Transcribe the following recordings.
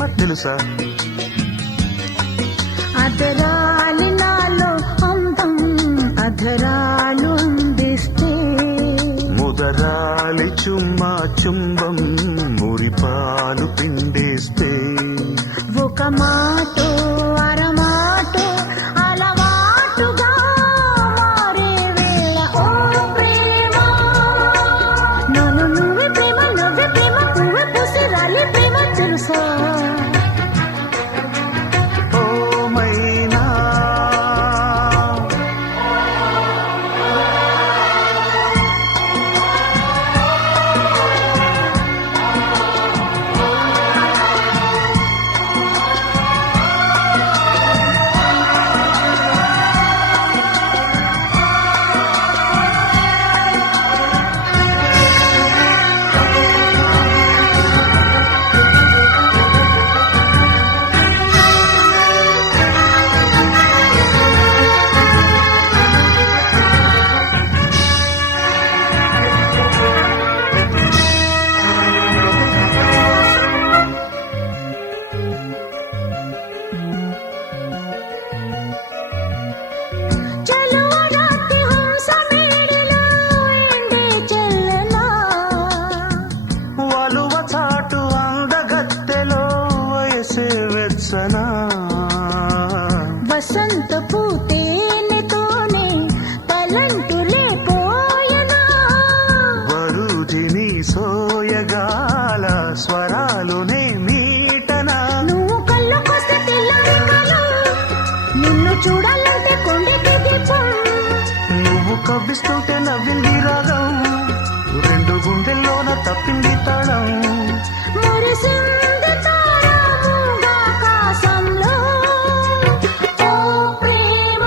ప్రేమ తెలుసా? అధరాలి నాలో అందం అధరాలు అందిస్తే ముదరాలి చుమ్మా చుంబం మురిపాలు పిండేస్తే ఒక మాటో అరమాటో అలవాటుగా మారే వేళ ఓ ప్రేమ నన్ను నువ్వే ప్రేమ నువ్వే ప్రేమ పువ్వే పూసి రాలి ప్రేమ తెలుసా? వసంత పూతేనెతోనే తలంటులే పోయనా వరుజిని సోయగాల స్వరాలునే మీటనా నువ్వు కళ్ళకొస్తే తెల్లరికలు నిన్ను చూడాలంటే కొండెకి దీపం నువ్వు కవ్విస్తుంటే నవ్వింది రాగం రెండు గుండెల్లోన తప్పింది తాళం మురిసింది తారముగా ఆకాశంలో ఓ ప్రేమ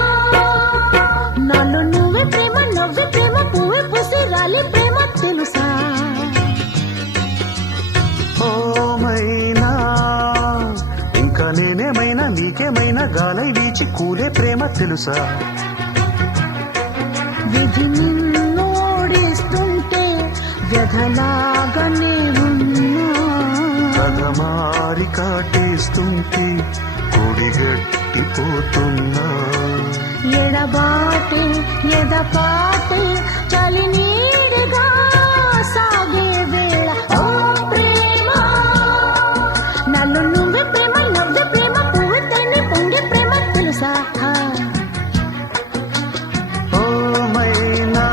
నన్ను నువ్వే ప్రేమ నువ్వే ప్రేమ పువ్వే పూసి రాలి ప్రేమ తెలుసా? ఓ మైనా ఇంకా నేనేమైనా నీకేమైనా గాలై వీచి కూలే ప్రేమ తెలుసా? విధి నిన్ను ఓడిస్తుంటే వ్యధలాగానే ఉన్నా కథమారి కాటేస్తుంటే కొడిగట్టిపోతున్నా ఎడబాటే ఎదపాటే చలి నీడగా సాగే వేళ ఓ ప్రేమ నన్ను నువ్వే ప్రేమ నువ్వే ప్రేమ పువ్వు తల్లి పొంగే ప్రేమ తెలుసా? ఓ మైనా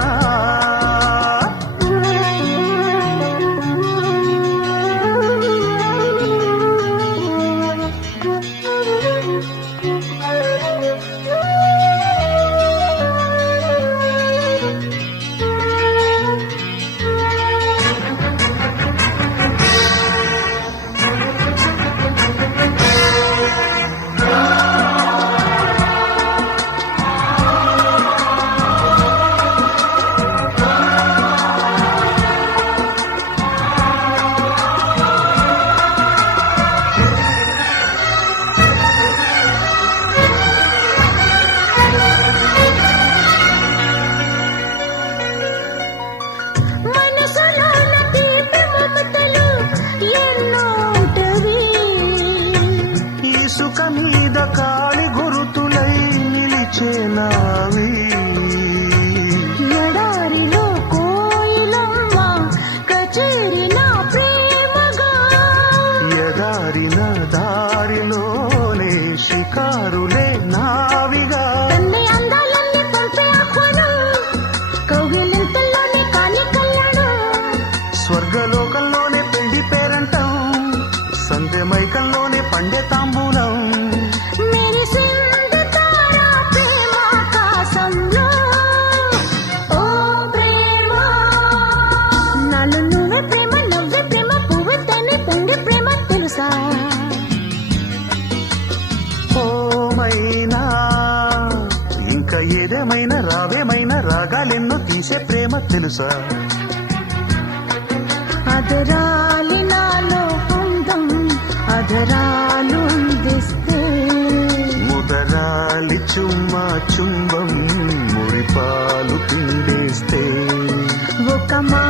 ఇసుక మీద కాలి గురుతులై నిలిచేనావి ఎడారిలో కోయిలమ్మ కచేరిన ప్రేమగా ఎదారిన దారిలోనే షికారులే నావిగా తన్ని అందాలన్నీ పంపే ఆహ్వానం కౌగిలింతల్లోనే కాని కళ్యాణం స్వర్గలోకంలోనే పెళ్లి పేరంటం సంధ్య మైకంలోనే పండే తాంబూలం మెరిసింది తారా ప్రేమ ఆకాశంలో ఓ ప్రేమ నన్ను నువ్వే ప్రేమ నువ్వే ప్రేమ పువ్వు తల్లి పొంగే ప్రేమ తెలుసా? ఓ మైనా ఇంకా ఏదేమైనా రావేమైనా రాగాలెన్నో తీసే ప్రేమ తెలుసా? అధరాలి నాలో అందం అధరాలు అందిస్తే ముదరాలి చుమ్మా చుంబం మురిపాలు పిండేస్తే ఒక మా